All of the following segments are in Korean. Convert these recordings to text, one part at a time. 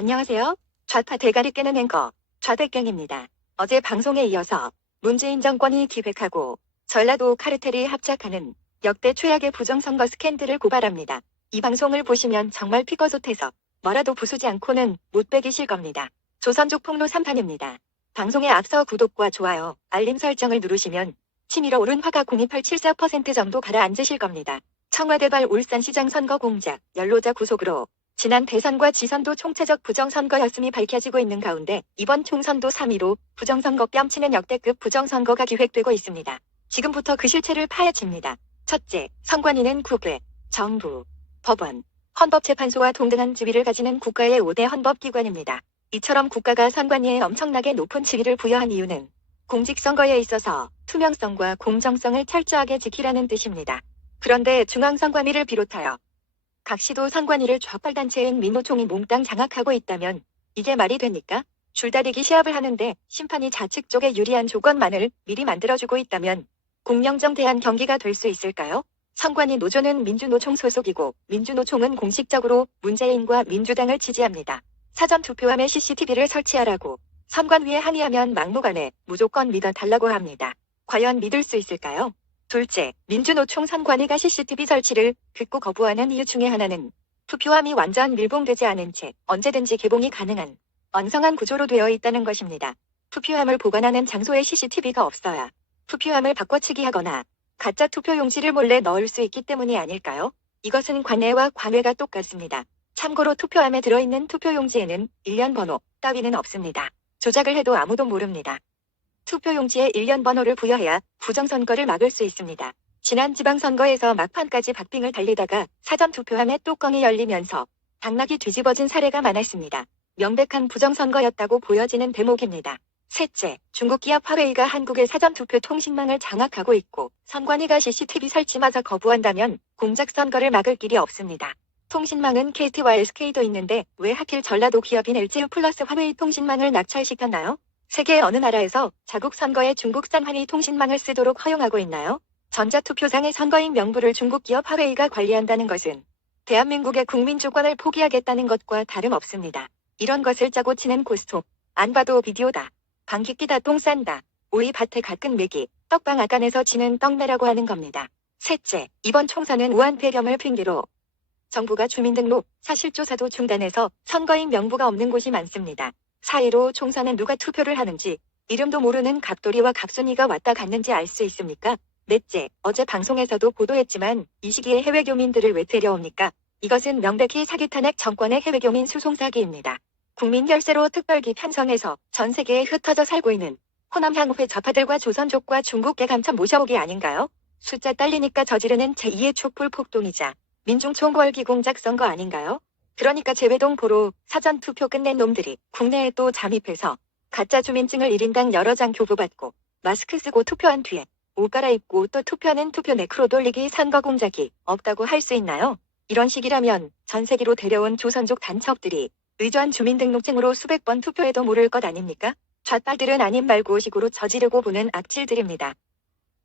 안녕하세요. 좌파 대가리 깨는 앵커 좌백경입니다. 어제 방송에 이어서 문재인 정권이 기획하고 전라도 카르텔이 합작하는 역대 최악의 부정선거 스캔들을 고발합니다. 이 방송을 보시면 정말 피거솥해서 뭐라도 부수지 않고는 못 베기실 겁니다. 조선족 폭로 3탄입니다. 방송에 앞서 구독과 좋아요, 알림 설정을 누르시면 치밀어 오른 화가 0.2874% 정도 가라앉으실 겁니다. 청와대발 울산시장 선거 공작, 연로자 구속으로 지난 대선과 지선도 총체적 부정선거였음이 밝혀지고 있는 가운데 이번 총선도 3.15 부정선거 뺨치는 역대급 부정선거가 기획되고 있습니다. 지금부터 그 실체를 파헤칩니다. 첫째, 선관위는 국회, 정부, 법원, 헌법재판소와 동등한 지위를 가지는 국가의 5대 헌법기관입니다. 이처럼 국가가 선관위에 엄청나게 높은 지위를 부여한 이유는 공직선거에 있어서 투명성과 공정성을 철저하게 지키라는 뜻입니다. 그런데 중앙선관위를 비롯하여 각 시도 선관위를 좌빨단체인 민노총이 몽땅 장악하고 있다면 이게 말이 됩니까? 줄다리기 시합을 하는데 심판이 좌측 쪽에 유리한 조건만을 미리 만들어주고 있다면 공명정대한 경기가 될 수 있을까요? 선관위 노조는 민주노총 소속이고 민주노총은 공식적으로 문재인과 민주당을 지지합니다. 사전투표함에 CCTV를 설치하라고 선관위에 항의하면 막무가내 무조건 믿어달라고 합니다. 과연 믿을 수 있을까요? 둘째, 민주노총 선관위가 CCTV 설치를 극구 거부하는 이유 중에 하나는 투표함이 완전 밀봉되지 않은 채 언제든지 개봉이 가능한 언성한 구조로 되어 있다는 것입니다. 투표함을 보관하는 장소에 CCTV가 없어야 투표함을 바꿔치기 하거나 가짜 투표용지를 몰래 넣을 수 있기 때문이 아닐까요? 이것은 관내와 관외가 똑같습니다. 참고로 투표함에 들어있는 투표용지에는 일련 번호 따위는 없습니다. 조작을 해도 아무도 모릅니다. 투표용지에 일련 번호를 부여해야 부정선거를 막을 수 있습니다. 지난 지방선거에서 막판까지 박빙을 달리다가 사전투표함에 뚜껑이 열리면서 당락이 뒤집어진 사례가 많았습니다. 명백한 부정선거였다고 보여지는 대목입니다. 셋째, 중국 기업 화웨이가 한국의 사전투표 통신망을 장악하고 있고 선관위가 CCTV 설치마저 거부한다면 공작선거를 막을 길이 없습니다. 통신망은 KT와 SK도 있는데 왜 하필 전라도 기업인 LGU 플러스 화웨이 통신망을 낙찰시켰나요? 세계 어느 나라에서 자국 선거에 중국산 화웨이 통신망을 쓰도록 허용하고 있나요? 전자투표장의 선거인 명부를 중국 기업 화웨이가 관리한다는 것은 대한민국의 국민 주권을 포기하겠다는 것과 다름없습니다. 이런 것을 짜고 치는 고스톱, 안 봐도 비디오다. 방귀 끼다 똥 싼다. 오이 밭에 가끔 매기, 떡방 아간에서 치는 떡매라고 하는 겁니다. 셋째, 이번 총선은 우한 폐렴을 핑계로 정부가 주민등록, 사실조사도 중단해서 선거인 명부가 없는 곳이 많습니다. 4.15 총선은 누가 투표를 하는지 이름도 모르는 갑돌이와 갑순이가 왔다 갔는지 알 수 있습니까? 넷째, 어제 방송에서도 보도했지만 이 시기에 해외교민들을 왜 데려옵니까? 이것은 명백히 사기탄핵 정권의 해외교민 수송 사기입니다. 국민 열세로 특별기 편성해서 전 세계에 흩어져 살고 있는 호남 향후회 좌파들과 조선족과 중국계 감천 모셔오기 아닌가요? 숫자 딸리니까 저지르는 제2의 촛불 폭동이자 민중총궐기 공작 선거 아닌가요? 그러니까 재외동포로 사전투표 끝낸 놈들이 국내에 또 잠입해서 가짜 주민증을 1인당 여러 장 교부받고 마스크 쓰고 투표한 뒤에 옷 갈아입고 또 투표하는 투표 네크로 돌리기 선거 공작이 없다고 할 수 있나요? 이런 식이라면 전 세계로 데려온 조선족 단첩들이 의조한 주민등록증으로 수백 번 투표해도 모를 것 아닙니까? 좌빨들은 아님 말고 식으로 저지르고 보는 악질들입니다.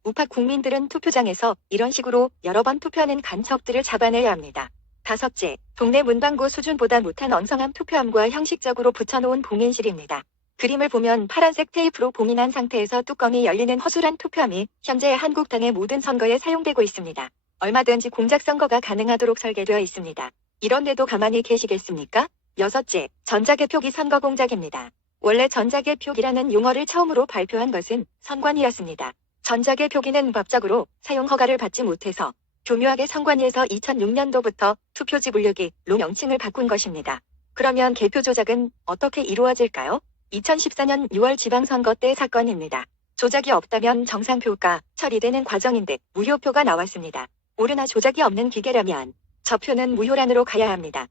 우파 국민들은 투표장에서 이런 식으로 여러 번 투표하는 간첩들을 잡아내야 합니다. 다섯째, 동네 문방구 수준보다 못한 엉성한 투표함과 형식적으로 붙여놓은 봉인실입니다. 그림을 보면 파란색 테이프로 봉인한 상태에서 뚜껑이 열리는 허술한 투표함이 현재 한국당의 모든 선거에 사용되고 있습니다. 얼마든지 공작선거가 가능하도록 설계되어 있습니다. 이런데도 가만히 계시겠습니까? 여섯째, 전자개표기 선거 공작입니다. 원래 전자개표기라는 용어를 처음으로 발표한 것은 선관위였습니다. 전자개표기는 법적으로 사용 허가를 받지 못해서 교묘하게 선관위에서 2006년도부터 투표지 분류기로 명칭을 바꾼 것입니다. 그러면 개표 조작은 어떻게 이루어질까요? 2014년 6월 지방선거 때 사건입니다. 조작이 없다면 정상표가 처리되는 과정인데 무효표가 나왔습니다. 옳으나 조작이 없는 기계라면 저 표는 무효란으로 가야 합니다.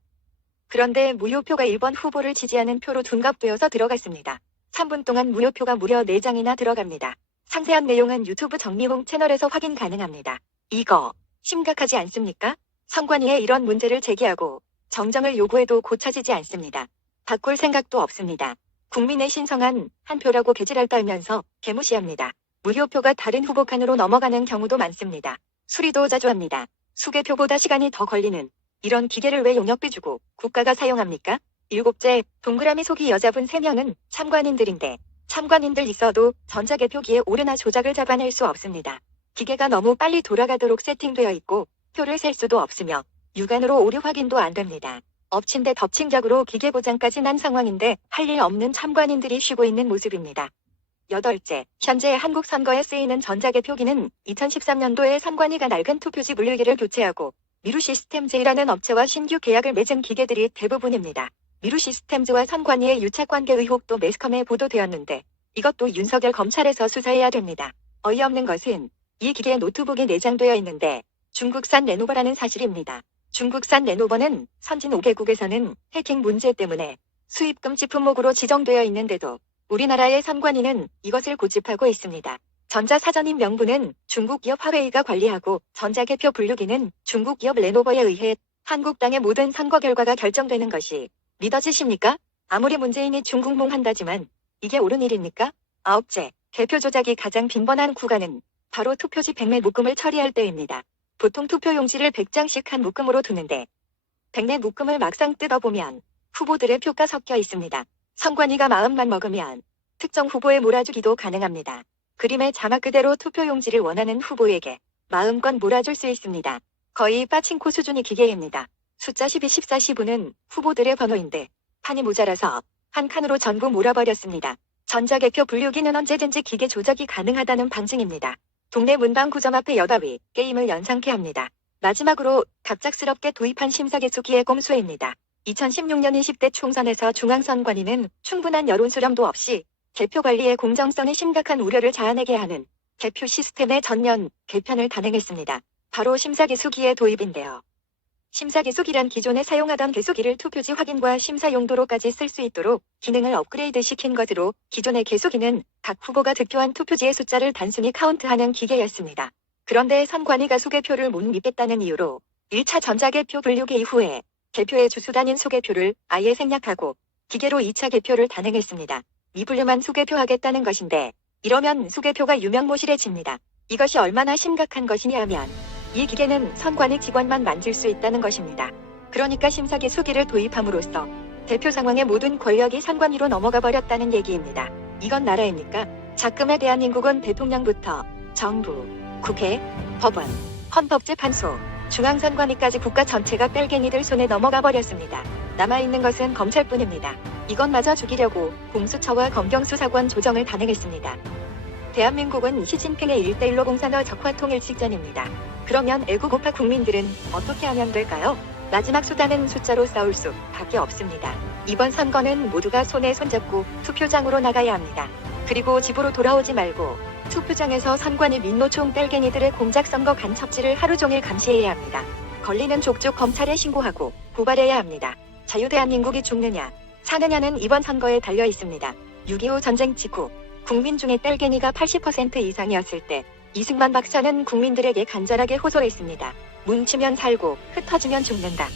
그런데 무효표가 1번 후보를 지지하는 표로 둔갑되어서 들어갔습니다. 3분 동안 무효표가 무려 4장이나 들어갑니다. 상세한 내용은 유튜브 정미홍 채널에서 확인 가능합니다. 이거 심각하지 않습니까? 선관위에 이런 문제를 제기하고 정정을 요구해도 고쳐지지 않습니다. 바꿀 생각도 없습니다. 국민의 신성한 한 표라고 개질을 떨면서 개무시합니다. 무효표가 다른 후보 칸으로 넘어가는 경우도 많습니다. 수리도 자주 합니다. 수개표보다 시간이 더 걸리는 이런 기계를 왜 용역비 주고 국가가 사용합니까? 7째, 동그라미 속이 여자분 3명은 참관인들인데 참관인들 있어도 전자개표기에 오류나 조작을 잡아낼 수 없습니다. 기계가 너무 빨리 돌아가도록 세팅되어 있고 표를 셀 수도 없으며 육안으로 오류 확인도 안 됩니다. 엎친 데 덮친 격으로 기계 보장까지 난 상황인데 할 일 없는 참관인들이 쉬고 있는 모습입니다. 8째, 현재 한국 선거에 쓰이는 전자개표기는 2013년도에 선관위가 낡은 투표지 분류기를 교체하고 미루시스템즈라는 업체와 신규 계약을 맺은 기계들이 대부분입니다. 미루시스템즈와 선관위의 유착관계 의혹도 매스컴에 보도되었는데 이것도 윤석열 검찰에서 수사해야 됩니다. 어이없는 것은 이 기계에 노트북이 내장되어 있는데 중국산 레노버라는 사실입니다. 중국산 레노버는 선진 5개국에서는 해킹 문제 때문에 수입금지 품목으로 지정되어 있는데도 우리나라의 선관위는 이것을 고집하고 있습니다. 전자사전인 명부는 중국 기업 화웨이가 관리하고 전자개표 분류기는 중국 기업 레노버에 의해 한국 땅의 모든 선거 결과가 결정되는 것이 믿어지십니까? 아무리 문재인이 중국몽한다지만 이게 옳은 일입니까? 9째, 개표 조작이 가장 빈번한 구간은 바로 투표지 백내 묶음을 처리할 때입니다. 보통 투표용지를 100장씩 한 묶음으로 두는데 백내 묶음을 막상 뜯어보면 후보들의 표가 섞여 있습니다. 선관위가 마음만 먹으면 특정 후보에 몰아주기도 가능합니다. 그림의 자막 그대로 투표용지를 원하는 후보에게 마음껏 몰아줄 수 있습니다. 거의 빠칭코 수준의 기계입니다. 숫자 12, 14, 15는 후보들의 번호인데 판이 모자라서 한 칸으로 전부 몰아버렸습니다. 전자개표 분류기는 언제든지 기계 조작이 가능하다는 방증입니다. 동네 문방구점 앞에 여바위 게임을 연상케 합니다. 마지막으로 갑작스럽게 도입한 심사개수기의 꼼수입니다. 2016년 20대 총선에서 중앙선관위는 충분한 여론 수렴도 없이 개표 관리의 공정성에 심각한 우려를 자아내게 하는 개표 시스템의 전면 개편을 단행했습니다. 바로 심사개수기의 도입인데요. 심사개수기란 기존에 사용하던 개수기를 투표지 확인과 심사 용도로까지 쓸 수 있도록 기능을 업그레이드 시킨 것으로 기존의 개수기는 각 후보가 득표한 투표지의 숫자를 단순히 카운트하는 기계였습니다. 그런데 선관위가 수개표를 못 믿겠다는 이유로 1차 전자개표 분류기 이후에 개표의 주수단인 수개표를 아예 생략하고 기계로 2차 개표를 단행했습니다. 미분류만 수개표하겠다는 것인데 이러면 수개표가 유명무실해집니다. 이것이 얼마나 심각한 것이냐 하면 이 기계는 선관위 직원만 만질 수 있다는 것입니다. 그러니까 심사개수기를 도입함으로써 대표 상황의 모든 권력이 선관위로 넘어가 버렸다는 얘기입니다. 이건 나라입니까? 작금의 대한민국은 대통령부터 정부, 국회, 법원, 헌법재판소, 중앙선관위까지 국가 전체가 빨갱이들 손에 넘어가 버렸습니다. 남아있는 것은 검찰뿐입니다. 이것마저 죽이려고 공수처와 검경수사권 조정을 단행했습니다. 대한민국은 시진핑의 1:1로 공산화 적화 통일 직전입니다. 그러면 애국우파 국민들은 어떻게 하면 될까요? 마지막 수단은 숫자로 싸울 수 밖에 없습니다. 이번 선거는 모두가 손에 손잡고 투표장으로 나가야 합니다. 그리고 집으로 돌아오지 말고 투표장에서 선관위 민노총 딸갱이들의 공작선거 간첩질을 하루 종일 감시해야 합니다. 걸리는 족족 검찰에 신고하고 고발해야 합니다. 자유대한민국이 죽느냐 사느냐는 이번 선거에 달려 있습니다. 6.25 전쟁 직후 국민 중에 딸갱이가 80% 이상이었을 때 이승만 박사는 국민들에게 간절하게 호소했습니다. 뭉치면 살고 흩어지면 죽는다.